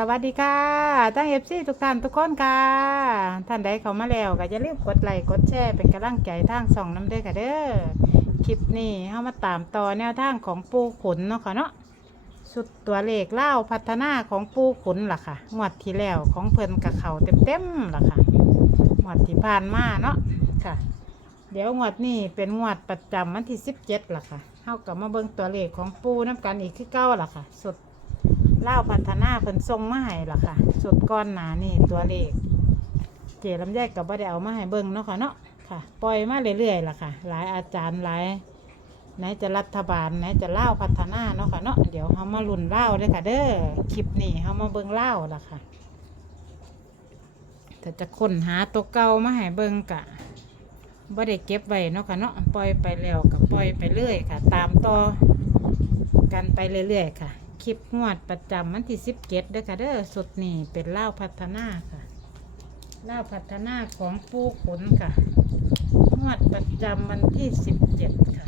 สวัสดีค่ะตั้งเอฟซีทุกท่านทุกคนค่ะ ท่านใดเข้ามาแล้วก็อย่าลืมกดไลค์กดแชร์เป็นกำลังใจทางส่องน้ำเด้อค่ะเด้อคลิปนี้เฮามาตามต่อแนวทางของปูขุนเนาะค่ะเนาะสุดตัวเลขเล่าพัฒนาของปูขุนล่ะค่ะงวดที่แล้วของเพิ่นกับเขาเต็มๆล่ะค่ะงวดที่ผ่านมาเนาะค่ะ เดี๋ยวงวดนี้เป็นงวดประจำวันที่17ล่ะค่ะเฮาก็มาเบิ่งตัวเลขของปูน้ำกันอีกคือเก้าล่ะค่ะ สุด เล่าพัฒนาเพิ่นส่งมาให้ล่ะค่ะสุดก้อนหนานี่ตัวเลขเจลำไยกับบ่ได้เอามาให้เบิ่งเนาะค่ะเนาะค่ะปล่อยมาเรื่อยๆล่ะค่ะ หลายอาจารย์หลายไหนจะรัฐบาลไหนจะเล่าพัฒนาเนาะค่ะเนาะเดี๋ยวเฮามาลุ่นเล่าเด้อค่ะ เด้อคลิปนี้เฮามาเบิ่งเล่าล่ะค่ะถ้าจะค้นหาตัวเก่ามาให้เบิ่งกะบ่ได้เก็บไว้เนาะค่ะเนาะปล่อยไปแล้วก็ปล่อยไปเรื่อยค่ะ ตามต่อกันไปเรื่อยๆค่ะ คลิปงวดประจำวันที่สิบเจ็ดเด้อค่ะเด้อสุดนี่เป็นเล่าพัฒนาค่ะเล่าพัฒนาของปูขนค่ะงวดประจำวันที่สิบเจ็ดค่ะ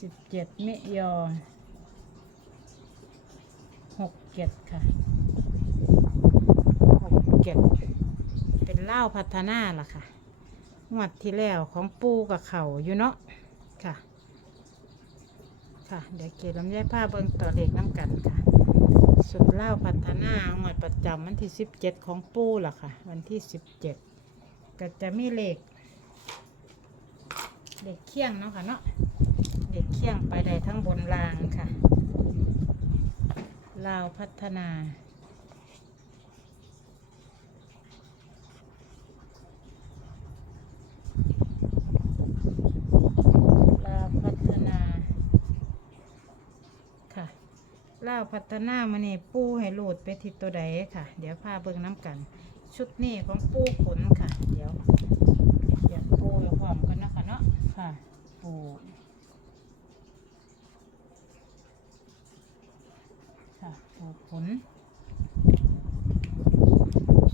สิบเจ็ดมิยอหกเจ็ดค่ะหกเจ็ดเป็นเล่าพัฒนาล่ะค่ะงวดที่แล้วของปูกับเขาอยู่เนาะ ค่ะ เดี๋ยวเกลลำไยผ้าเบิ่งต่อเลขน้ำกันค่ะ สุดเล่าพัฒนางวดประจำวันที่สิบเจ็ดของปูล่ะค่ะ วันที่สิบเจ็ดก็จะมีเลขเลขเคี่ยงเนาะค่ะเนาะเลขเคี่ยงไปได้ทั้งบนรางค่ะลาวพัฒนา ลาวพัฒนา ค่ะ ลาพัฒนามานี่ปูให้โหลดไปทิศตัวใดค่ะ เดี๋ยวพาเบิ่งน้ำกัน ชุดนี้ของปูขนค่ะ เดี๋ยวเดี๋ยวปูอยู่พร้อมกันนะคะเนาะค่ะ ปูค่ะปูขน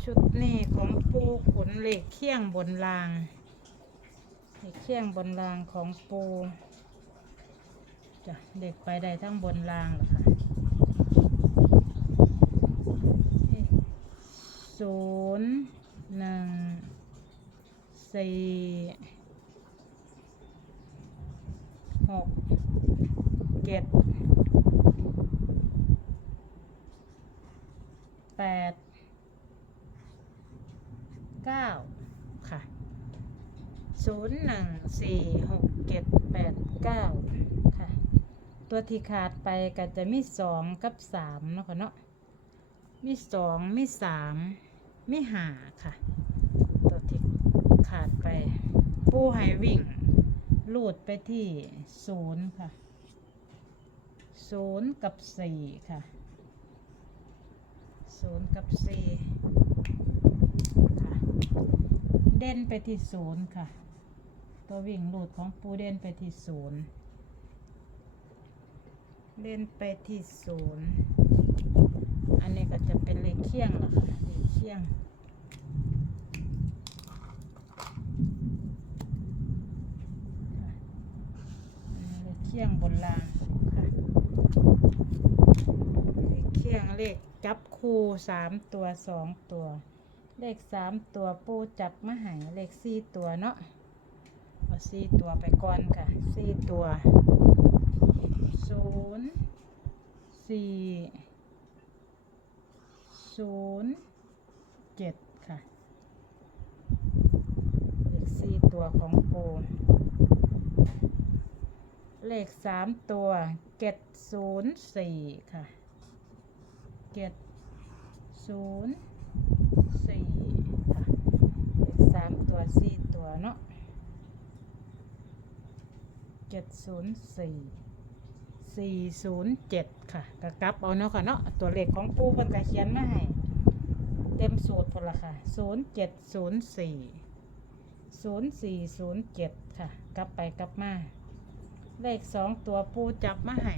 ชุดนี้ของปูขนเหล็กเคียงบนรางเหล็กเคียงบนรางของปูจ้ะเด็กไปได้ทั้งบนรางเหรอคะ ศูนย์หนึ่งสี่หกเจ็ดแปดเก้าค่ะศูนย์หนึ่งสี่หกเจ็ดแปดเก้าค่ะ ตัวที่ขาดไปก็จะมีสองกับสามเนาะค่ะเนาะมีสองมีสาม มีหาค่ะ ตัวที่ขาดไป ปูให้วิ่งลูดไปที่ศูนย์ค่ะศูนย์กับสี่ค่ะศูนย์กับสี่ค่ะ เด่นไปที่ศูนย์ค่ะ ตัววิ่งลูดของปูเด่นไปที่ศูนย์เด่นไปที่ศูนย์ อันนี้ก็จะเป็นเลขเคียงล่ะค่ะ เครื่อันนี้เลขเคียงบนรางค่ะเลขเคียงเลขจับคู่สามตัวสองตัว เลขสามตัวปูจับมาใหายเลขสี่ตัวเนาะเอาสี่ตัวไปก่อนค่ะสี่ตัวศูนย์สี่ศูนย์ จ็ดค่ะเลขสี่ตัวของปูเลขสามตัวเจ็ดศูนย์สี่ค่ะเจ็ดศูนย์สี่ค่ะเลขสามตัวสี่ตัวเนาะเจ็ดศูนย์สี่สี่ศูนย์เจ็ดค่ะกระกลับเอาเนาะค่ะเนาะตัวเลขของปูเพิ่นก็เขียนมาให้ ต็มสูตรพนละค่ะศูนย์เจ็ดศูนย์สี่ศูนย์สี่ศูนย์เจ็ดค่ะ กลับไปกลับมา เลขสองตัวปูจับมาให้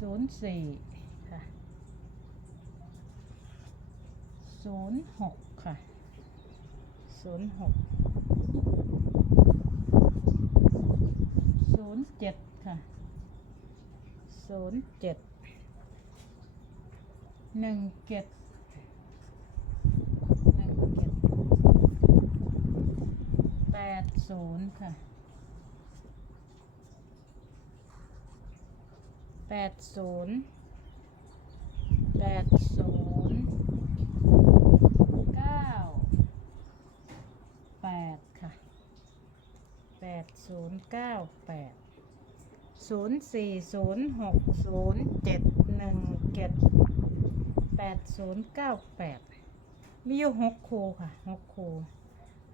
ศูนย์สี่ค่ะศูนย์หกค่ะศูนย์หกศูนย์เจ็ดค่ะศูนย์เจ็ด หนึ่งเจ็ดหนึ่งเจ็ดแปดศูนย์ค่ะแปดศูนย์แปดศูนย์เก้าแปดค่ะแปดศูนย์เก้าแปดศูนย์สี่ศูนย์หกศูนย์เจ็ดหนึ่งเจ็ด ดศูนย์เก้าแปดมีอยู่หกคูค่ะหกคู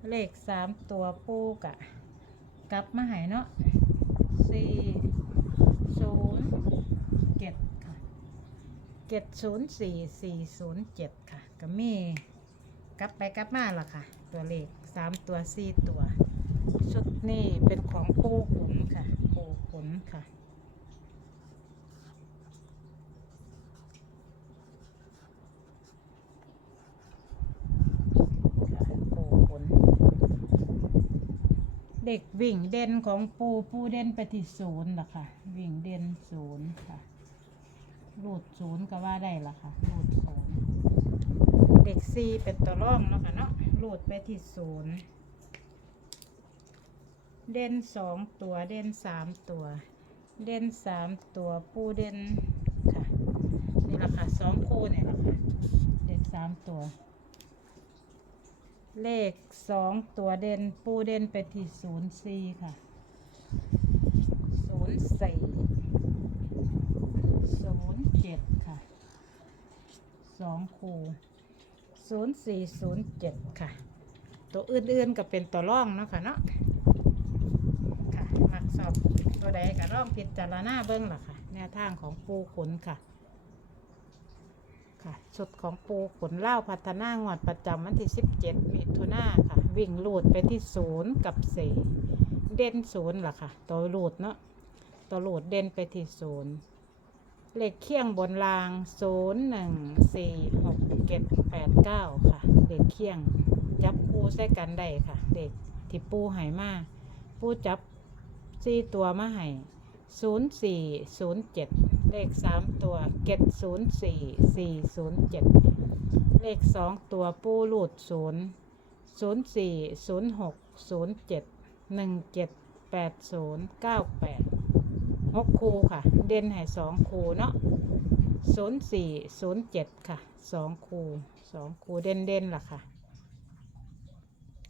เลขสามตัวปูกะ กลับมาหายเนาะสี่ศูนย์เจ็ดค่ะเจ็ดศูนย์สี่สี่ศูนย์เจ็ดค่ะก็มีกลับไปกลับมาละค่ะ ตัวเลขสามตัวสี่ตัว ชุดนี้เป็นของปูขุนค่ะปูขุนค่ะปูขุน เด็กวิ่งเด่นของปูปูเด่นไปที่ศูนย์ล่ะค่ะ วิ่งเด่นศูนย์ค่ะรูดศูนย์ก็ว่าได้ละค่ะรูดศูนย์เด็กซีเป็นตัวร่องเนาะค่ะเนาะรูดไปที่ศูนย์เด่นสองตัวเด่นสามตัว เด่นสามตัวปูเด่นค่ะนี่ละค่ะสองคู่เนี่ยละค่ะเด่นสามตัว เลขสองตัวเด่นปูเด่นไปที่ศูนย์สี่ค่ะศูนย์สี่ศูนย์เจ็ดค่ะสองคู่ศูนย์สี่ศูนย์เจ็ดค่ะ ตัวอื่นๆก็เป็นตัวร่องเนาะค่ะเนาะค่ะมักสอบตัวใดก็ร่องพิจารณาเบิ้งล่ะค่ะ แนวทางของปูขนค่ะ ค่ะชุดของปูขนเล่าพัฒนางวดประจำวันที่ 17 มิถุนาค่ะ วิ่งลูดไปที่ศูนย์กับสี่เด่นศูนย์ล่ะค่ะ ตัวลูดเนาะตัวลูดเด่นไปที่ศูนย์เลขเคียงบนรางศูนย์หนึ่งสี่หกเจ็ดแปดเก้าค่ะ เลขเคียงจับปูใส่กันได้ค่ะ เลขที่ปูหายมาผู้จับสี่ตัวมาให้ศูนย์สี่ศูนย์เจ็ด เลขสามตัวเจ็ดศูนย์สี่สี่ศูนย์เจ็ดเลขสองตัวปูรูดศูนย์ศูนย์สี่ศูนย์หกศูนย์เจ็ดหนึ่งเจ็ดแปดศูนย์เก้าแปดหกคูค่ะ เด่นให้สองคูเนาะศูนย์สี่ศูนย์เจ็ดค่ะสองคูสองคูเด่นเด่นล่ะค่ะ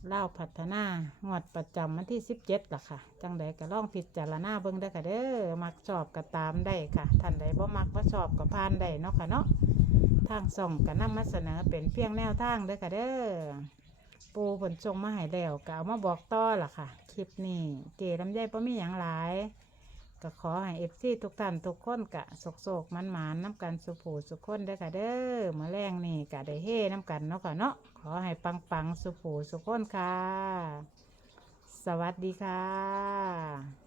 เล่าพัฒนางวดประจำวันที่ 17ล่ะค่ะ จังใดก็ล่องพิจารณาเบิ่งได้อค่ะเด้อมักชอบก็ตามได้ค่ะท่านใดบ่มักบ่ชอบก็ผ่านได้เนาะค่ะเนาะทางส่องก็นำมาเสนอเป็นเพียงแนวทางเด้อค่ะเด้อปูผลทรงมาให้แล้วก็เอามาบอกต่อล่ะค่ะ คลิปนี้เกลำไยบ่มีหยังหลาย ก็ขอให้เอฟซีทุกท่านทุกคนกะสกโศกมันหมานน้ำกันสุผูสุขคนได้อค่ะเด้อมาแรงนี่กะได้เฮ่น้ำกันเนาะค่ะเนาะขอให้ปังปังสุผูสุขคนค่ะ สวัสดีค่ะ